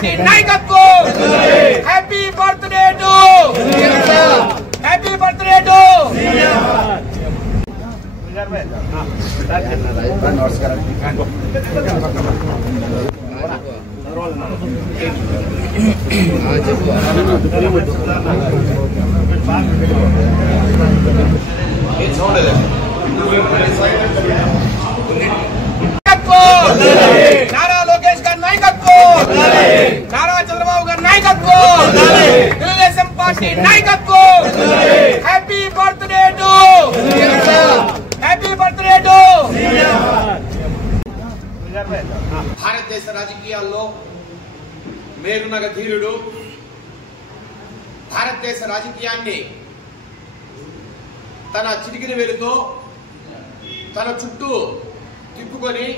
Party నాయకత్వం happy birthday to happy birthday to Nara Lokesh గారి నాయకత్వం, నారా చంద్రబాబు గారి నాయకత్వం, తెలుగుదేశం పార్టీ నాయకత్వం happy birthday to happy birthday to. భారతదేశ రాజకీయాల్లో మేరునగ ధీరుడు, భారతదేశ రాజకీయాన్ని తన చిటికిన వేలుతో తన చుట్టూ తిప్పుకొని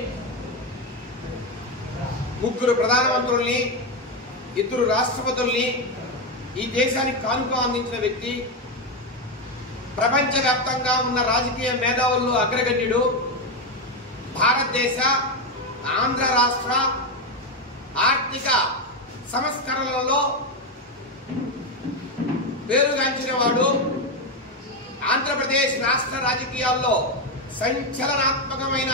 3 ప్రధానమంత్రుల్ని 2 రాష్ట్రపతుల్ని ఈ దేశానికి కానుక అందించిన వ్యక్తి, ప్రపంచవ్యాప్తంగా ఉన్న రాజకీయ మేధావుల్లో అగ్రగణ్యుడు, భారతదేశ ఆంధ్ర రాష్ట్ర ఆర్థిక సంస్కరణలలో పేరుగాంచిన వాడు, ఆంధ్రప్రదేశ్ రాష్ట్ర రాజకీయాల్లో సంచలనాత్మకమైన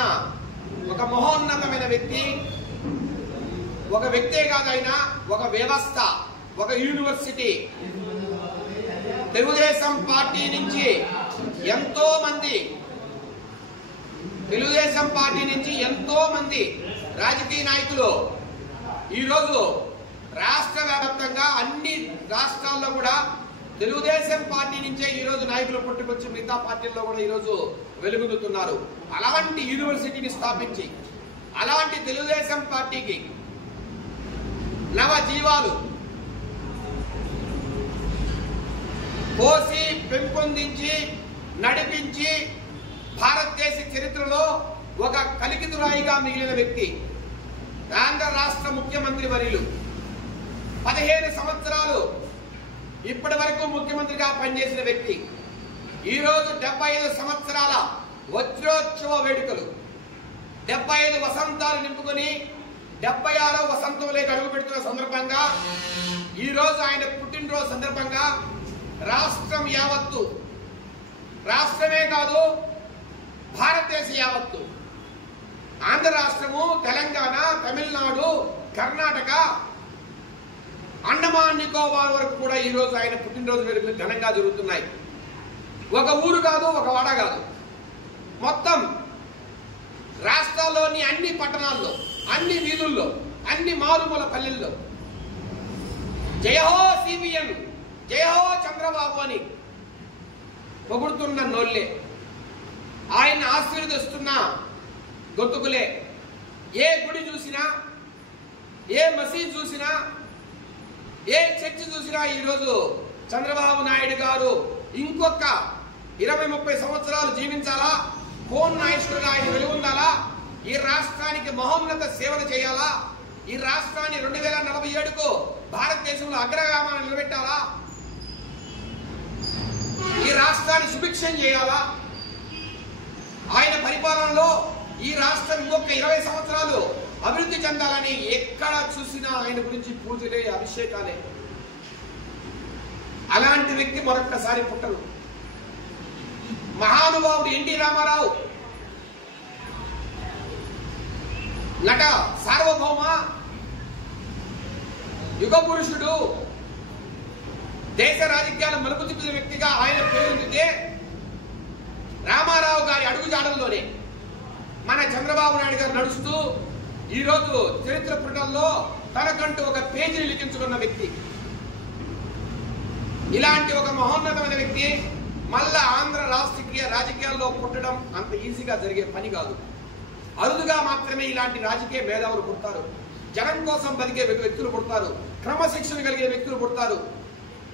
ఒక మహోన్నతమైన వ్యక్తి, ఒక వ్యక్తే కాదైనా ఒక వ్యవస్థ, ఒక యూనివర్సిటీ. తెలుగుదేశం పార్టీ నుంచి ఎంతో మంది రాజకీయ నాయకులు ఈరోజు రాష్ట్ర వ్యాప్తంగా అన్ని రాష్ట్రాల్లో కూడా తెలుగుదేశం పార్టీ నుంచే ఈరోజు నాయకులు పుట్టుకొచ్చి మిగతా పార్టీల్లో కూడా ఈరోజు వెలుగొందుతున్నారు. అలాంటి యూనివర్సిటీని స్థాపించి అలాంటి తెలుగుదేశం పార్టీకి నవ జీవాలు పోసి పెంపొందించి నడిపించి భారతదేశ చరిత్రలో ఒక కలికితురాయిగా మిగిలిన వ్యక్తి, ఆంధ్ర రాష్ట్ర ముఖ్యమంత్రి వర్యులు. 15 సంవత్సరాలు ఇప్పటి వరకు ముఖ్యమంత్రిగా పనిచేసిన వ్యక్తి. ఈరోజు 75 సంవత్సరాల వజ్రోత్సవ వేడుకలు, 75 వసంతాలు నింపుకొని 76వ వసంతంలోకి అడుగు పెడుతున్న సందర్భంగా ఈరోజు ఆయన పుట్టినరోజు సందర్భంగా రాష్ట్రం యావత్తు, రాష్ట్రమే కాదు భారతదేశ యావత్తు, ఆంధ్ర రాష్ట్రము, తెలంగాణ, తమిళనాడు, కర్ణాటక, అండమాన్ నికోబార్ వరకు కూడా ఈ రోజు ఆయన పుట్టినరోజు వేడుకలు ఘనంగా జరుగుతున్నాయి. ఒక ఊరు కాదు, ఒక వాడ కాదు, మొత్తం రాష్ట్రాల్లోని అన్ని పట్టణాల్లో, అన్ని వీధుల్లో, అన్ని మారుమూల పల్లెల్లో జయహో సిపిఎం, జయహో చంద్రబాబు అని పొగుడుతున్న నోళ్లే, ఆయన ఆశీర్వదిస్తున్న గొంతుకులే. ఏ గుడి చూసినా, ఏ మసీద్ చూసినా, ఏ చర్చి చూసినా ఈరోజు చంద్రబాబు నాయుడు గారు ఇంకొక 20-30 సంవత్సరాలు జీవించాలా, కోన్నాయుష్గా ఆయన వెలుగొందాలా, ఈ రాష్ట్రానికి మహోన్నత సేవలు చేయాలా, ఈ రాష్ట్రాన్ని 2047కు భారతదేశంలో అగ్రగామాన్ని నిలబెట్టాలా, ఈ రాష్ట్రాన్ని సుభిక్షం చేయాలా, ఆయన పరిపాలనలో ఈ రాష్ట్రం ఇంకొక 20 సంవత్సరాలు అభివృద్ధి చెందాలని ఎక్కడ చూసినా ఆయన గురించి పూజలే, అభిషేకాలే. అలాంటి వ్యక్తి మరొక్కసారి పుట్టరు. మహానుభావుడు ఎన్టీ రామారావు, నట సార్వభౌమ, యుగ పురుషుడు, దేశ రాజకీయాలు మలుపు తిప్పిన వ్యక్తిగా ఆయన పేరుందితే రామారావు గారి అడుగుజాడల్లోనే మన చంద్రబాబు నాయుడు గారు నడుస్తూ ఈరోజు చరిత్ర పుటల్లో తనకంటూ ఒక పేజీని లిఖించుకున్న వ్యక్తి. ఇలాంటి ఒక మహోన్నతమైన వ్యక్తి మళ్ళా ఆంధ్ర రాజకీయాల్లో పుట్టడం అంత ఈజీగా జరిగే పని కాదు. అరుదుగా మాత్రమే ఇలాంటి రాజకీయ మేధావులు పుడతారు, జనం కోసం బతికే వ్యక్తులు పుడతారు, క్రమశిక్షణ కలిగే వ్యక్తులు పుడతారు.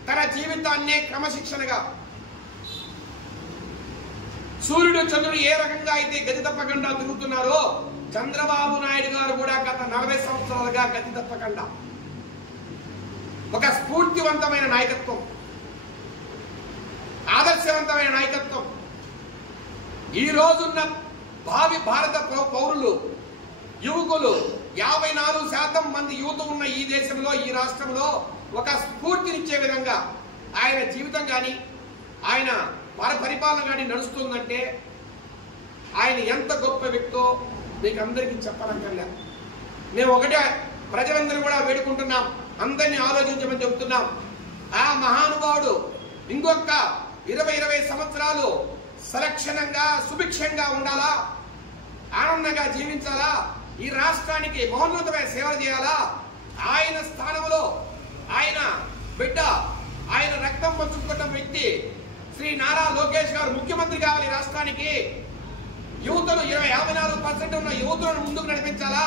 తన జీవితాన్నే క్రమశిక్షణగా, సూర్యుడు చంద్రుడు ఏ రకంగా అయితే గతి తప్పకుండా తిరుగుతున్నారో చంద్రబాబు నాయుడు గారు కూడా గత 40 సంవత్సరాలుగా గతి తప్పకుండా ఒక స్ఫూర్తివంతమైన నాయకత్వం, ఆదర్శవంతమైన నాయకత్వం. ఈ రోజున్న భావి భారత పౌరులు, యువకులు 54% మంది యూత్ ఉన్న ఈ దేశంలో, ఈ రాష్ట్రంలో ఒక స్ఫూర్తినిచ్చే విధంగా ఆయన జీవితం కానీ ఆయన పరిపాలన కానీ నడుస్తుందంటే ఆయన ఎంత గొప్ప వ్యక్తో మీకు అందరికీ చెప్పనక్కర్లే. మేము ఒకటే ప్రజలందరూ కూడా వేడుకుంటున్నాం, అందరినీ ఆలోచించమని చెబుతున్నాం. ఆ మహానుభావుడు ఇంకొక 20 సంవత్సరాలు సలక్షణంగా సుభిక్షంగా ఉండాలా, ఆనందంగా జీవించాలా, ఈ రాష్ట్రానికి మహోన్నతమైన సేవలు చేయాలా. ఆయన స్థానంలో ఆయన బిడ్డ, ఆయన రక్తం పంచుకున్న వ్యక్తి శ్రీ నారా లోకేష్ గారు ముఖ్యమంత్రి కావాలి. రాష్ట్రానికి యువతను 54% ఉన్న యువతులను ముందుకు నడిపించాలా.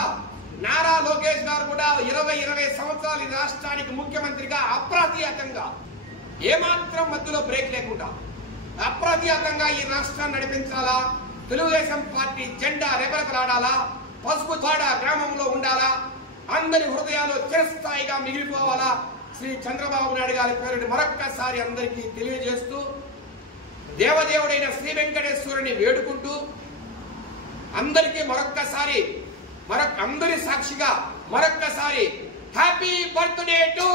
నారా లోకేష్ గారు కూడా 20 సంవత్సరాలు ఈ రాష్ట్రానికి ముఖ్యమంత్రిగా అప్రతిహతంగా, ఏమాత్రం మధ్యలో బ్రేక్ లేకుండా అప్రతిహతంగా ఈ రాష్ట్రాన్ని నడిపించాలా. తెలుగుదేశం పార్టీ జెండా రెపరెపలాడాలా, పసుపుపాడ గ్రామంలో ఉండాలా, అందరి హృదయాల్లో చిరస్థాయిగా మిగిలిపోవాలా. శ్రీ చంద్రబాబు నాయుడు గారి పేరుని మరొక్కసారి అందరికీ తెలియజేస్తూ, దేవదేవుడైన శ్రీ వెంకటేశ్వరుని వేడుకుంటూ, అందరికీ అందరి సాక్షిగా మరొక్కసారి హ్యాపీ బర్త్డే టు